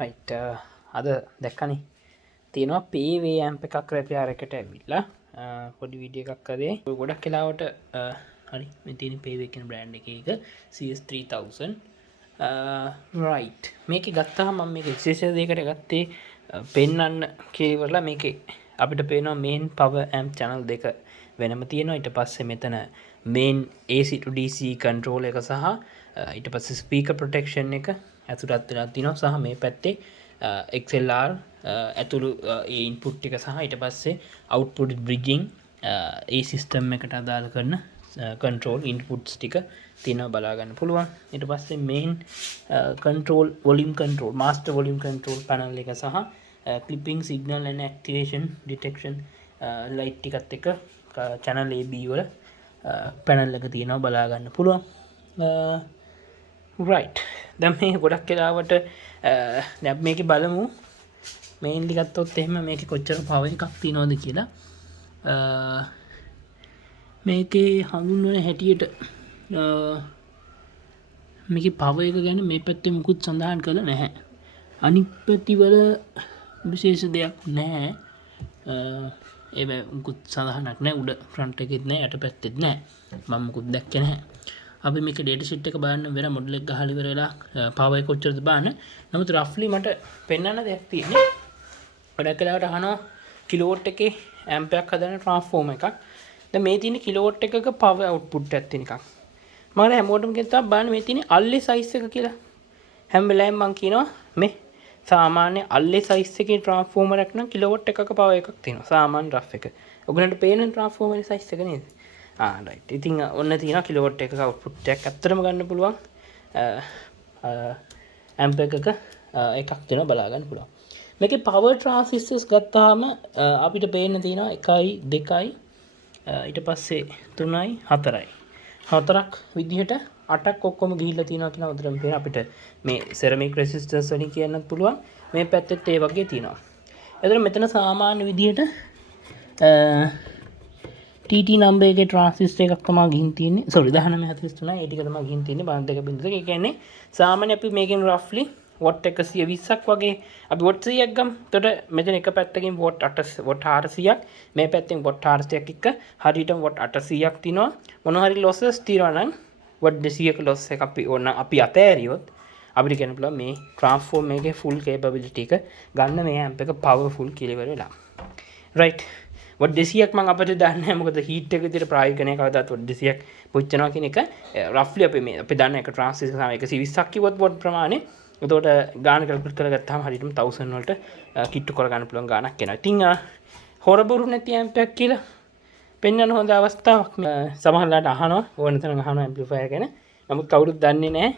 Right අද දැක්කනේ තියෙනවා Pevey amp එකක් repair එකට ඇවිල්ලා පොඩි වීඩියෝ එකක් කරේ ගොඩක් වෙලාවට හරි මේ තියෙන Pevey කියන බ්‍රෑන්ඩ් එකේ එක CS3000 right මේක ගත්තාම මම මේක accessory දෙයකට ගත්තේ පෙන්නන්න කියලා මේකේ අපිට පේනවා main power amp channel දෙක වෙනම තියෙනවා ඊට පස්සේ මෙතන main AC to DC control එක සහ ඊට පස්සේ speaker protection එක ඇතුළත් වෙලා තිනවා සහ මේ පැත්තේ XLR ඇතුළු ඒ ඉන්පුට් ටික සහ ඊට පස්සේ output bridging ඒ සිස්ටම් එකට අදාළ කරන control inputs ටික තියෙනවා බලා ගන්න පුළුවන් ඊට පස්සේ main control volume control master volume control panel එක සහ clipping signal and activation detection light ටිකත් එක්ක channel AB වල panel එක තියෙනවා බලා ගන්න පුළුවන් right දැන් මේ ගොඩක් වෙලාවට දැන් මේකේ බලමු මේන්ලි ගත්තොත් එහෙම මේකේ කොච්චර පවර් එකක් තියෙනවද කියලා මේකේ හඳුන්වන හැටියට මේකේ පවර් එක ගැන මේ පැත්තේ මුකුත් සඳහන් කරලා නැහැ අනිත් පැතිවල විශේෂ දෙයක් නැහැ ඒ මුකුත් සඳහනක් නැහැ උඩ ෆ්‍රන්ට් එකෙත් නැහැ යට පැත්තෙත් නැහැ මම මුකුත් දැක්කේ නැහැ අපි මේක ඩේටා ෂීට් එක බලන්න වෙන මොඩල් එක ගහලා ඉවර වෙලා පවර් එක කොච්චරද බලන්න. නමුත් රෆ්ලි මට පෙන්වන්න දෙයක් තියෙන්නේ. ගොඩක් වෙලාවට අහනවා කිලෝවොට් එකේ ඇම්ප් එකක් හදන ට්‍රාන්ස්ෆෝමර් එකක්. දැන් මේ තියෙන කිලෝවොට් එකක පවර් අවුට්පුට් එකක් තියෙන එකක්. මම හැමෝටම කියනවා බලන්න මේ තියෙන අල්ලේ සයිස් එක කියලා. හැම වෙලාවෙම මම කියනවා මේ සාමාන්‍ය අල්ලේ සයිස් එකේ ට්‍රාන්ස්ෆෝමර් එකක් නම් කිලෝවොට් එකක පවර් එකක් තියෙනවා. සාමාන්‍ය රෆ් එක. ඔයගලන්ට පේන ට්‍රාන්ස්ෆෝමර් සයිස් එක නේද? right ඉතින් ඔන්න තියෙනවා කිලෝවොට් එකක අවුට්පුට් එකක් අත්‍තරම ගන්න පුළුවන් ඇම්ප් එකක එකක් දෙනවා බලා ගන්න පුළුවන් මේකේ පවර් ට්‍රාන්සිස්ටර්ස් ගත්තාම අපිට පේන්න තියෙනවා 1යි 2යි ඊට පස්සේ 3යි 4යි හතරක් විදිහට 8ක් ඔක්කොම ගිහිල්ලා තියෙනවා කියලා උදේම පේන අපිට මේ සෙරමික් රෙසිස්ටර්ස් වලින් කියන්නත් පුළුවන් මේ පැත්තෙත් ඒ වගේ තියෙනවා එතන මෙතන සාමාන්‍ය විදිහට TT number එකේ transistor එකක් තමයි ගිහින් තියෙන්නේ sorry 1943 ඒ ටික තමයි ගිහින් තියෙන්නේ බලන්න 2.2 ඒ කියන්නේ සාමාන්‍ය අපි මේකෙන් roughly watt 120ක් වගේ අපි watt 100ක් ගමු එතකොට මෙතන එක පැත්තකින් watt 400ක් මේ පැත්තෙන් watt 400ක් එක්ක හරියටම watt 800ක් තිනවා මොන හරි losses තියනවා නම් watt 200ක loss එක අපි අතෑරියොත් අපිට කියන්න පුළුවන් මේ transform එකේ full capability එක ගන්න මේ amp එක powerful කියලා ඉවර වෙලා right watt 200ක් මම අපිට දන්නේ නැහැ මොකද heat එක විදිහට ප්‍රායෝගිකව කවදාවත් watt 200ක් පුච්චනවා කියන එක roughly අපි දන්න එක transistor සම 120ක් කිව්වොත් watt ප්‍රමාණය එතකොට ගාන කැල්කියුලේට් කරගත්තාම හරියටම 1000 වලට කිට්ටු කරගන්න පුළුවන් ගාණක් එනවා. ඉතින් හොරබොරු නැති amp එකක් කියලා පෙන්වන්න හොඳ අවස්ථාවක් සමහරවිට අහනවා ඕන තරම් අහනවා amplifier ගැන. නමුත් කවුරුත් දන්නේ නැහැ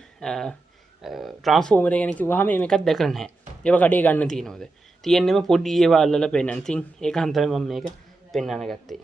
transformer ගැන කිව්වහම මේකක් දැකලා නැහැ. ඒව කඩේ ගන්න තියෙනවද? තියෙන්නෙම පොඩි ඒවා අල්ලලා පෙන්නන. ඉතින් ඒක හන්දම මම මේක පෙන්වන්න ගත්තේ.